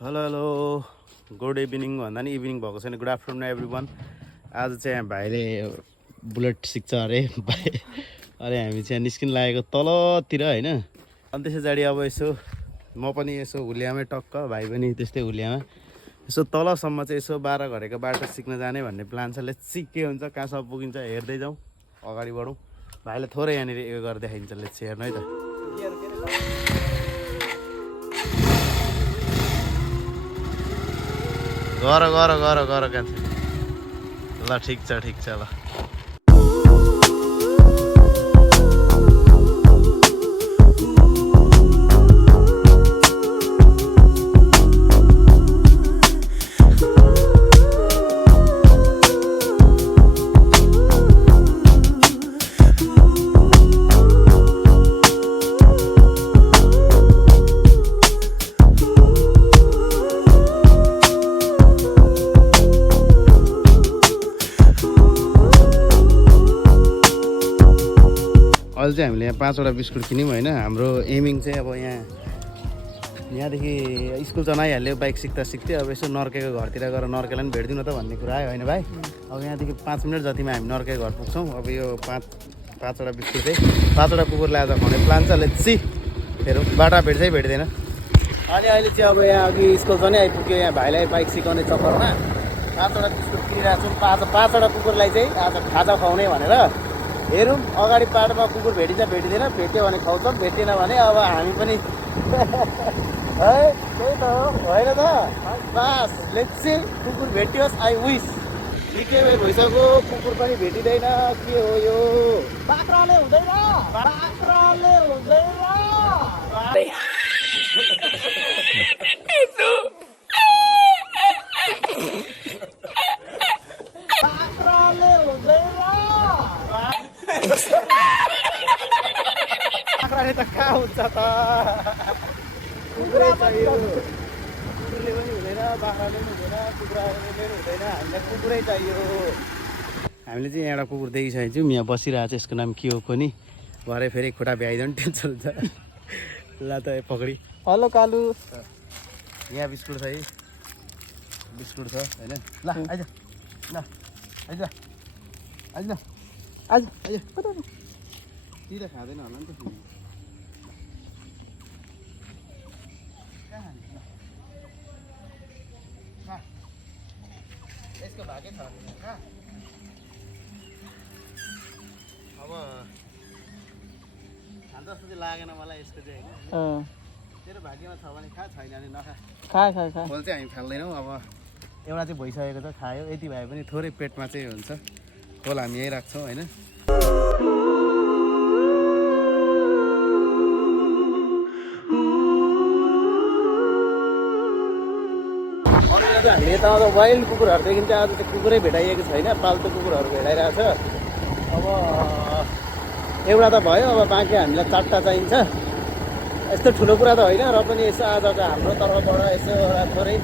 Hello hello good evening भन्दा नि evening भएको छैन, गुड आफ्टरनुन एभ्रिवान। आज चाहिँ यहाँ भाइले बुलेट सिक्छ अरे भाइ। अरे हामी चाहिँ निस्किन लागेको तलतिर होइन। अनि त्यसै जाडी अब यसो म पनि यसो हुलियामै टक्क, भाइ पनि त्यस्तै हुलियामा यसो तलसम्म चाहिँ यसो 12 घरेको बाटो सिक्न जाने भन्ने प्लान छ। लेट्स सी के हुन्छ, कहाँसम्म पुगिन्छ हेर्दै जाउँ, अगाडि बढौँ। भाइले थोरै यहाँनिर उयो गरेर देखाइन्छ, लेट्स हेर्नु है त। गर गर गर गर कान्छे, ल ठिक छ ल। अहिले चाहिँ हामीले यहाँ 5वटा बिस्कुट किन्यौँ होइन। हाम्रो एमिङ चाहिँ अब यहाँदेखि स्कुल चाहिँ नआइहाल्यो, बाइक सिक्दा सिक्दै अब यसो नर्केको घरतिर गएर नर्केलाई पनि भेटिदिउँ न त भन्ने कुरा आयो होइन भाइ। अब यहाँदेखि 5 मिनट जतिमा हामी नर्केको घर पुग्छौँ। अब यो 5वटा बिस्कुट चाहिँ 5वटा कुकुरले आज खुवाउने प्लान छ। लेट्स सी हेरौँ बाटा भेट्छ भेट्दैन। अनि अहिले चाहिँ अब यहाँ अघि स्कुल पनि आइपुग्यो। यहाँ भाइलाई बाइक सिकाउने चक्करमा 5वटा बिस्कुट किनिरहेको छौँ। 5वटा कुकुरलाई चाहिँ आज खाजा खुवाउने भनेर। हेरौँ अगाडि बाटोमा कुकुर भेटिन्छ भेटिँदैन, भेट्यो भने खुवाउँछौँ, भेटेन भने अब हामी पनि है त्यही त हो होइन त। बास लेट्स सी कुकुर भेटियोस्, आई विस। निकै बेर भइसक्यो कुकुर पनि भेटिँदैन, के हो यो? बाख्राले हुँदैन, बाख्राले हुँदैन, बाख्राले हुँदैन। बाख्राले त कहाँ हुन्छ त, कुकुरै चाहियो। कुकुरले पनि हुँदैन, बाख्राले पनि हुँदैन, कुखुराले पनि हुँदैन, हामीलाई कुकुरै चाहियो। हामीले चाहिँ यहाँ एउटा कुकुर देखिसकेको छौँ, यहाँ बसिरहेको छ। यसको नाम के हो कोनी, भरे फेरि खुट्टा भ्याइदियो भने टेन्सन हुन्छ। ल त पकडी। हेलो कालु, यहाँ बिस्कुट छ है, बिस्कुट छ होइन। ल आइज ल आइज आइज आज आइज तिर खाँदैन होला नि त। यसको भागै छ कहाँ? अब खान्छ जस्तो चाहिँ लागेन मलाई यसको चाहिँ होइन। तेरो भाग्यमा छ भने खा, छैन भने नखा। खा खा खा। खोल चाहिँ हामी फाल्दैनौँ। अब एउटा चाहिँ भइसकेको छ, खायो। यति भए पनि थोरै पेटमा चाहिँ हुन्छ। खोल हामी यहीँ राख्छौँ होइन। हामीले यता वाइल्ड कुकुरहरू देखिन्छ, आज चाहिँ कुकुरै भेटाइएको छैन, पाल्तु कुकुरहरू भेटाइरहेको छ। अब एउटा त भयो, अब बाँकी हामीलाई 4टा चाहिन्छ। यस्तो ठुलो कुरा त होइन र पनि यसो आज चाहिँ हाम्रो तर्फबाट यसो एउटा थोरै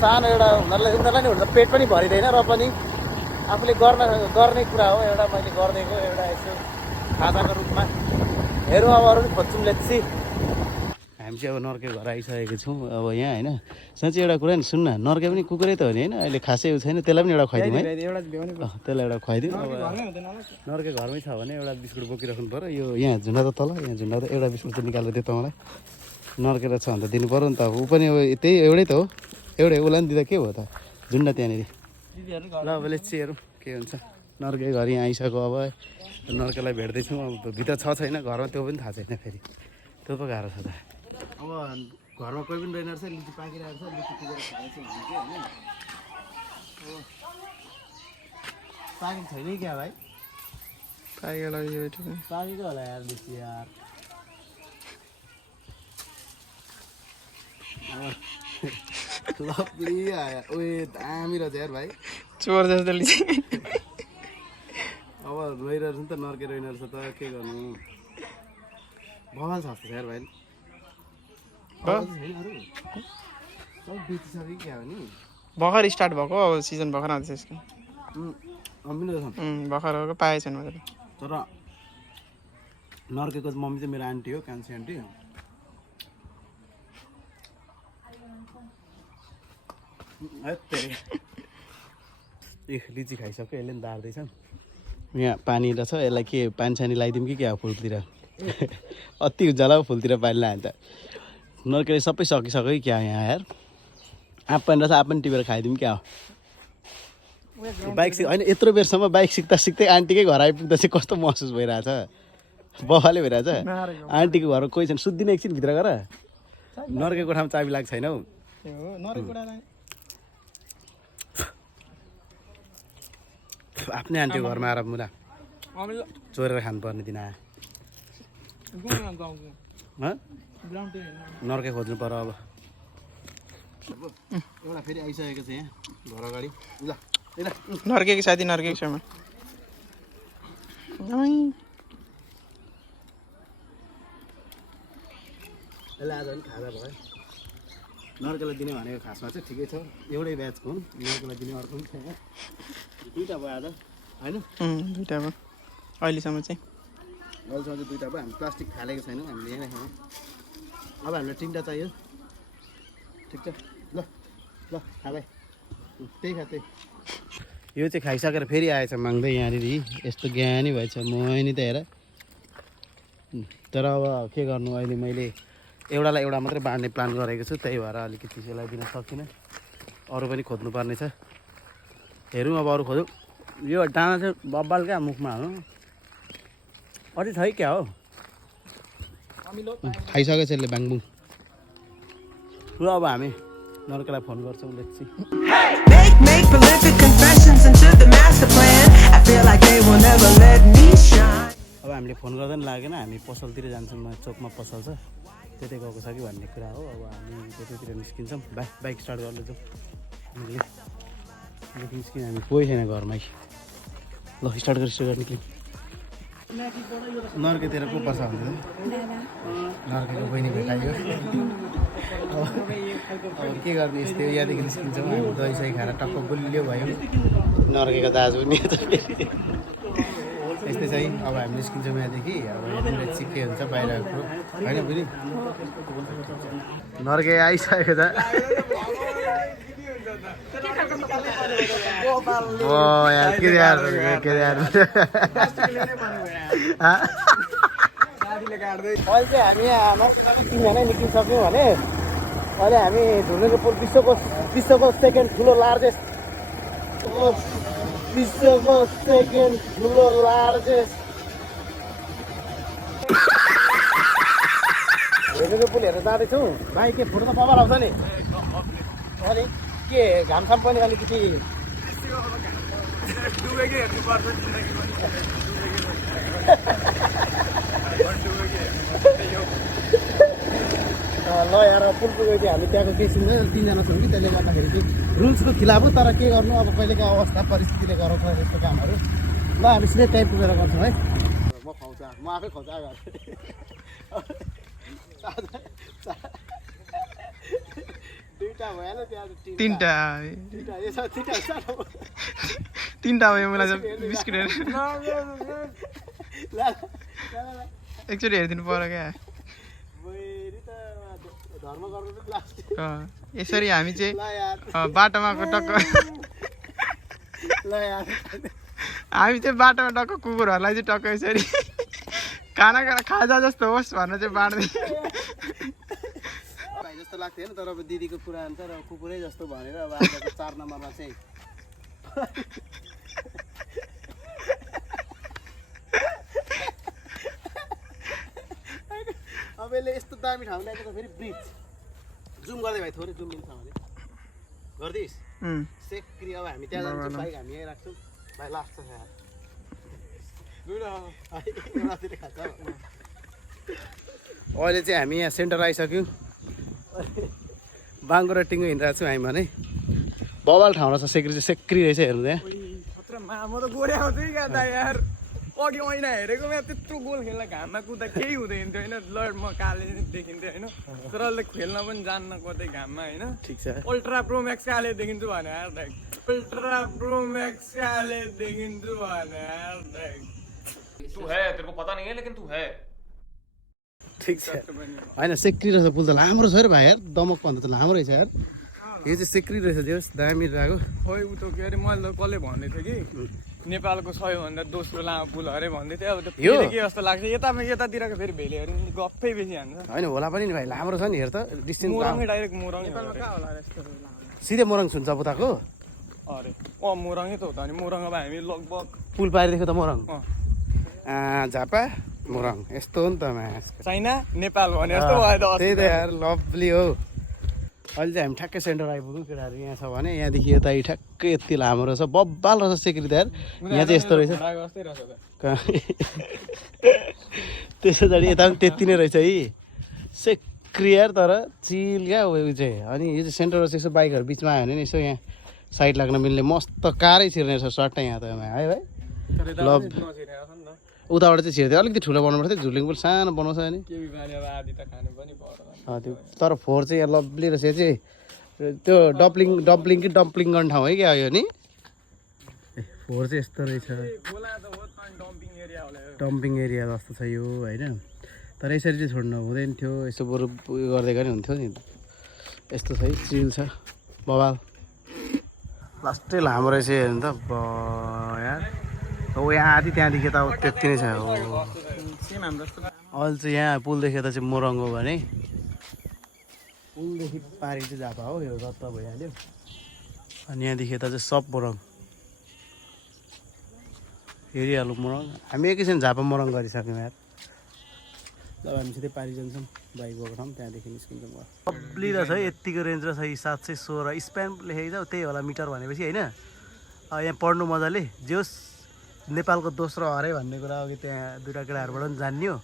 सानो एउटा उनीहरूलाई नि हुन्छ, पेट पनि भरिँदैन र पनि आफूले गर्ने कुरा हो, एउटा मैले गरिदिएको एउटा यसो खाजाको रूपमा। हेरौँ अब अरू पनि खोज्छौँ, लेट्स सी। हामी चाहिँ अब नर्के घर आइसकेको छौँ। अब यहाँ होइन साँच्चै एउटा कुरा नि सुन्न, नर्के पनि कुकुरै त हो नि होइन। अहिले खासै उयो छैन, त्यसलाई पनि एउटा खुवाइदिउँ है। त्यसलाई एउटा खुवाइदिउँ। अब नर्के घरमै छ भने एउटा बिस्कुट बोकिराख्नु पऱ्यो। यो यहाँ झुन्डा त तल, यहाँ झुन्डा त एउटा बिस्कुट चाहिँ निकालेर दियो त मलाई। नर्केर छ भने त दिनु पऱ्यो नि त। अब ऊ पनि अब त्यही एउटै त हो, एउटै उसलाई पनि दिँदा के हो त, झुन्डा त्यहाँनिर। ल अब लेट्स सी हेरौँ के हुन्छ। नर्के घर यहाँ आइसक्यो। अब नर्केलाई भेट्दैछौँ। अब भित्र छ छैन घरमा त्यो पनि थाहा छैन, फेरि त्यो पो गाह्रो छ त। अब घरमा कोही पनि रहेन रहेछ, लिची पाकिरहेको छ, लिची टिपेर खाएछ भने चाहिँ होइन। अब पाकेको छैन क्या भाइ? पाकेको होला यार लिची यार। लभली आयो, उयो दामी रहेछ यार भाइ, चोर जस्तो लिची। अब रोइरहेको छ नि त, नर्के रोइरहेको छ त, के गर्नु। बवाल छ जस्तो छ यार भाइ। बेचिसक्यो क्या हो नि, भर्खर स्टार्ट भएको, अब सिजन भर्खर आउँदैछ यसको। भर्खर हो, पाएको छैन मैले। तर नर्केको मम्मी चाहिँ मेरो आन्टी हो, कान्छी आन्टी। लिची खाइसक्यो यसले पनि दार्दैछ यहाँ पानी रहेछ यसलाई के पानी सानी लगाइदिउँ कि क्या हो फुलतिर अति उज्यालो फुलतिर पानी लगायो भने त नर्केले सबै सकिसक्यो कि क्या यहाँ यार आँप पनि रहेछ आँप पनि टिपेर खाइदिउँ क्या हो बाइक होइन यत्रो बेरसम्म बाइक सिक्दा सिक्दै आन्टीकै घर आइपुग्दा चाहिँ कस्तो महसुस भइरहेछ बवाले भइरहेछ आन्टीको घरमा कोही छैन सुत्दिन एकछिन भित्र गएर नर्केको ठाउँ चाबी लाग्छ छैन हौ आफ्नै आन्टीको घरमा आएर मुला चोरेर खानुपर्ने दिन आयो नर्के खोज्नु पर्यो अब एउटा फेरि आइसकेको छ यहाँ घर अगाडि ल नर्केको साथी नर्केको छेउमा यसले आज पनि खाजा भयो नर्केलाई दिने भनेको खासमा चाहिँ ठिकै छ एउटै ब्याचको हुन् नर्केलाई दिने अर्को पनि छैन दुईवटा भयो आज होइन दुइटा भयो अहिलेसम्म चाहिँ अहिलेसम्म चाहिँ दुईवटा भयो हामी प्लास्टिक फालेको छैनौँ हामीले यहाँ राख्यौँ अब हामीलाई तिनवटा चाहियो ठिक छ ल ल खा भाइ त्यही खा त्यही यो चाहिँ खाइसकेर फेरि आएछ माग्दै यहाँनिर यस्तो ज्ञानी भएछ नि त हेर तर अब के गर्नु अहिले मैले एउटालाई एउटा मात्रै बाँड्ने प्लान गरेको छु त्यही भएर अलिकति यसलाई दिन सक्दिनँ अरू पनि खोज्नुपर्ने छ हेरौँ अब अरू खोजौँ यो डाँडा चाहिँ बब्बाल क्या मुखमा हो अझै छ है क्या हो खाइसकेको छ यसले बाङबुङ ल अब हामी नर्केलाई फोन गर्छौँ let's see Make prolific confessions into the master plan. I feel like they will never let me shine. अब हामीले फोन गर्दा पनि लागेन हामी पसलतिर जान्छौँ चोकमा पसल छ त्यतै गएको छ कि भन्ने कुरा हो अब हामी त्यतैतिर निस्किन्छौँ बाइक स्टार्ट गर्न जाउँ निस्किन हामी कोही छैन घरमै ल स्टार्ट गरेर निस्क्यौँ नर्केतिर को पर्छ भन्दा नर्केको बहिनी भेटाइयो अब के गर्ने यस्तै यहाँदेखि निस्किन्छौँ हामी दही सही खाएर टक्क गुलियो भयो नर्केको दाजु नि यस्तै छ है अब हामी निस्किन्छौँ यहाँदेखि अब यहाँनिर चाहिँ के हुन्छ बाहिरको होइन फेरि नर्के आइसकेको छ के यार अहिले चाहिँ हामी यहाँ तिनजना निस्किसक्यौँ भने अहिले हामी ढुङ्गेको पुल विश्वको सेकेन्ड ठुलो लार्जेस्ट ढुङ्गेको पुल हेरेर जाँदैछौँ भाइ के फोटो त बबाल आउँछ नि अलिक के घामसाम पनि अलिकति ल यार पुल पुगेको थियो हामी त्यहाँको केही सुन्दैन तिनजना छौँ कि त्यसले गर्दाखेरि चाहिँ रुल्सको खिलाफ हो तर के गर्नु अब कहिलेको अवस्था परिस्थितिले गराउँछ यस्तो कामहरू ल हामी सिधै त्यहीँ पुगेर गर्छौँ है म खुवाउँछ म आफै खुवाउँछ दुईवटा भयो नि त्यहाँ तिनवटा भयो मलाई चाहिँ बिस्कुट एकचोटि हेरिदिनु पर्यो क्या यसरी हामी चाहिँ बाटोमा टक्क हामी चाहिँ बाटोमा टक्क कुकुरहरूलाई चाहिँ टक्क यसरी खाना खाजा जस्तो होस् भनेर चाहिँ बाँड्दै भाइ जस्तो लाग्थ्यो तर अब दिदीको कुरा अनुसार अब कुकुरै जस्तो भनेर अब आजको 4 नम्बरमा चाहिँ अब यसले यस्तो दामी ठाउँ ल्याएको त फेरि ब्रिज जुम गर्दै भाइ थोरै जुम लिन्छ भने गर्दिस् सेक्री अब हामी त्यहाँ जान्छौँ बाइक हामी यहीँ राख्छौँ भाइ लास्ट छ यार अहिले चाहिँ हामी यहाँ सेन्टर आइसक्यौँ बाङ्गो र टिङ्गो हिँडिरहेको छौँ हामी भने बबाल ठाउँ रहेछ सेक्री रहेछ हेर्नु त्यहाँ म त गोरे आउँथेँ क्या त यार अघि महिना हेरेको यहाँ त्यत्रो गोल खेल्न घाममा कुद्दा केही हुँदैन थियो होइन लड म काले देखिन्थ्यो होइन तर अहिले खेल्न पनि जान्न कतै घाममा होइन ठिक छ अल्ट्रा प्रो म्याक्स काले देखिन्छु भने यार अल्ट्रा प्रो म्याक्स काले देखिन्छु भने यार तू है तेरे को पता नहीं है लेकिन तू है ठिक छ होइन सेक्री रहेछ पुल त लामो रहेछ अरे भाइ यार दमक भन्दा त लामो रहेछ यार यो चाहिँ सिक्री रहेछ जोस् दामी रहेको खोइ उ त के अरे मैले त कसले भन्दै थियो कि नेपालको सबैभन्दा दोस्रो लामो पुल अरे भन्दै थियो अब त्यो यो? फेरि के जस्तो लाग्छ यतातिरको फेरि भेलेहरू नि गफै बेसी हान्छ होइन होला पनि नि भाइ राम्रो छ नि हेर त डिस्टेन्स मोरङै डाइरेक्ट मोरङै सिधै मोरङ छुन्छ उताको अरे मोरङै त हो त अनि मोरङ अब हामी लगभग पुल पारिदेखि त मोरङ अँ। झापा मोरङ यस्तो हो नि त मास चाइना नेपाल भने जस्तो भयो त त्यही त यार लभली हो अहिले चाहिँ हामी ठ्याक्कै सेन्टर आइपुग्यौँ केटाहरू यहाँ छ भने यहाँदेखि यता ठ्याक्कै यति लामो रहेछ बब्बाल रहेछ सेक्युरिटी यार यहाँ चाहिँ यस्तो रहेछ जस्तै रहेछ त त्यसो पछाडि यता पनि त्यति नै रहेछ है सेक्री यार तर चिल क्या उयो चाहिँ अनि यो चाहिँ सेन्टर रहेछ यसो बाइकहरू बिचमा आयो भने नि यसो यहाँ साइड लाग्न मिल्ने मस्त कारै छिर्ने रहेछ सर्टै यहाँ त है भाइ लभ उताबाट चाहिँ छिर्दै अलिकति ठुलो बनाउनु पर्थ्यो झुलिङ पुल सानो बनाउँछ अनि केही बाली अब आधी त खानु पनि पर्दैन त्यो तर फोहोर चाहिँ यहाँ लभली रहेछ यो चाहिँ त्यो डम्पलिङ कि डम्पलिङ गर्ने ठाउँ है क्या यो नि फोहोर चाहिँ यस्तो रहेछ खोला त हो त डम्पिङ एरिया होला यो डम्पिङ एरिया जस्तो छ यो होइन तर यसरी चाहिँ छोड्नु हुँदैन थियो यसो बरु उयो गर्दै गर्ने हुन्थ्यो नि यस्तो छ है चिल छ बवाल लास्टै लामो रहेछ हेर्नु त यार हो यहाँ आदि त्यहाँदेखि त अब त्यति नै छ हो सेम हाम्रो जस्तो अहिले चाहिँ यहाँ पुलदेखि यता चाहिँ मोरङ हो भने पुलदेखि पारि चाहिँ झापा हो यो रत्त भइहाल्यो अनि यहाँदेखि यता चाहिँ सब मोरङ हेरिहालौँ मोरङ हामी एकैछिन झापा मोरङ गरिसक्यौँ यार जब हामी सिधै पारि जान्छौँ बाइक भएको ठाउँ त्यहाँदेखि निस्किन्छौँ लभली रहेछ है यत्तिको रेन्ज रहेछ 716 स्प्यान लेखेको छ त्यही होला मिटर भनेपछि होइन यहाँ पढ्नु मजाले जोस् नेपालको दोस्रो हरे भन्ने कुरा अघि त्यहाँ दुइटा केटाहरूबाट पनि जान्यो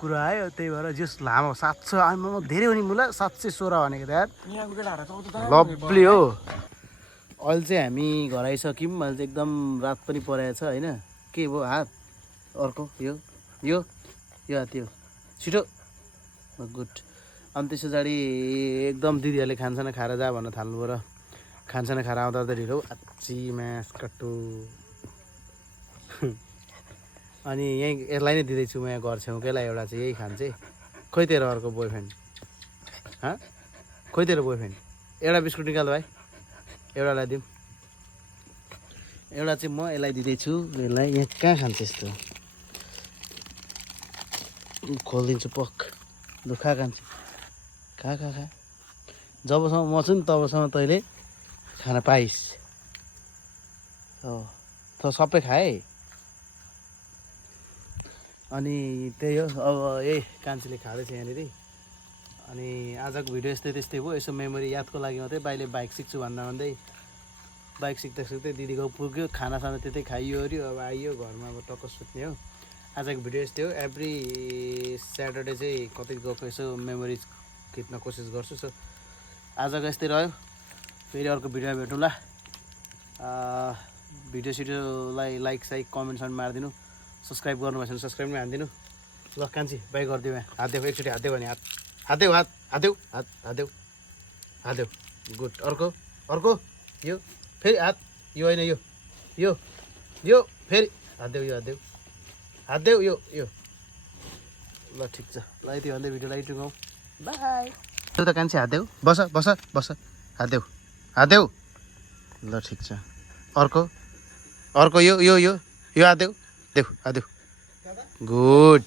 कुरा आयो त्यही भएर जस लामो 700 आमा धेरै हो नि मुला 716 भनेको त यार यहाँको केटाहरू त लभली हो अहिले चाहिँ हामी घर आइसक्यौँ अहिले चाहिँ एकदम रात पनि परेको छ होइन के भयो हात अर्को यो यो यो हात यो छिटो गुड अनि त्यस पछाडि एकदम दिदीहरूले खानसाना खाएर जा भन्न थाल्नु र खानसाना खाएर आउँदा त ढिलो आच्ची मास कट्टु अनि यहीँ यसलाई नै दिँदैछु म यहाँ घर छेउकैलाई एउटा चाहिँ यही खान्छ है खोइ तेरो अर्को बोयफ्रेन्ड खोइ तेरो बोयफ्रेन्ड एउटा बिस्कुट निकाल भाइ एउटालाई दिउँ एउटा चाहिँ म यसलाई दिँदैछु यसलाई यहाँ कहाँ खान्छ यस्तो खोलिदिन्छु पक दुखा खान्छ खा खा खा जबसम्म म छु नि तबसम्म तैँले खान पाइस् हो त सबै खाए अनि त्यही हो अब यही कान्छीले खाँदैछ यहाँनिर अनि आजको भिडियो त्यस्तै भयो यसो मेमोरी यादको लागि मात्रै बाइले बाइक सिक्छु भन्दै बाइक सिक्दा सिक्दै दिदीको पुग्यो खानासाना त्यतै खाइयो ओऱ्यो अब आइयो घरमा अब टक्क सुत्ने हो आजको भिडियो यस्तै हो एभ्री स्याटरडे चाहिँ कतै गएको यसो मेमोरिज खिच्न कोसिस गर्छु सो आजको यस्तै रह्यो फेरि अर्को भिडियोमा भेटौँला भिडियो सिडियोलाई लाइक साइक कमेन्ट समेन्ट मारिदिनु सब्सक्राइब गर्नुभएको छैन सब्सक्राइब पनि हानिदिनु ल कान्छी बाई गरिदिउँ हात देऊ एकचोटि हात देऊ भने हात देऊ गुड अर्को यो फेरि हात यो होइन यो फेरि हात देऊ यो ल ठिक छ ल यति भन्दै भिडियोलाई टुङ्गाउँ बाई त कान्छी हात देऊ बस हात देऊ ल ठिक छ अर्को यो हात देऊ गुड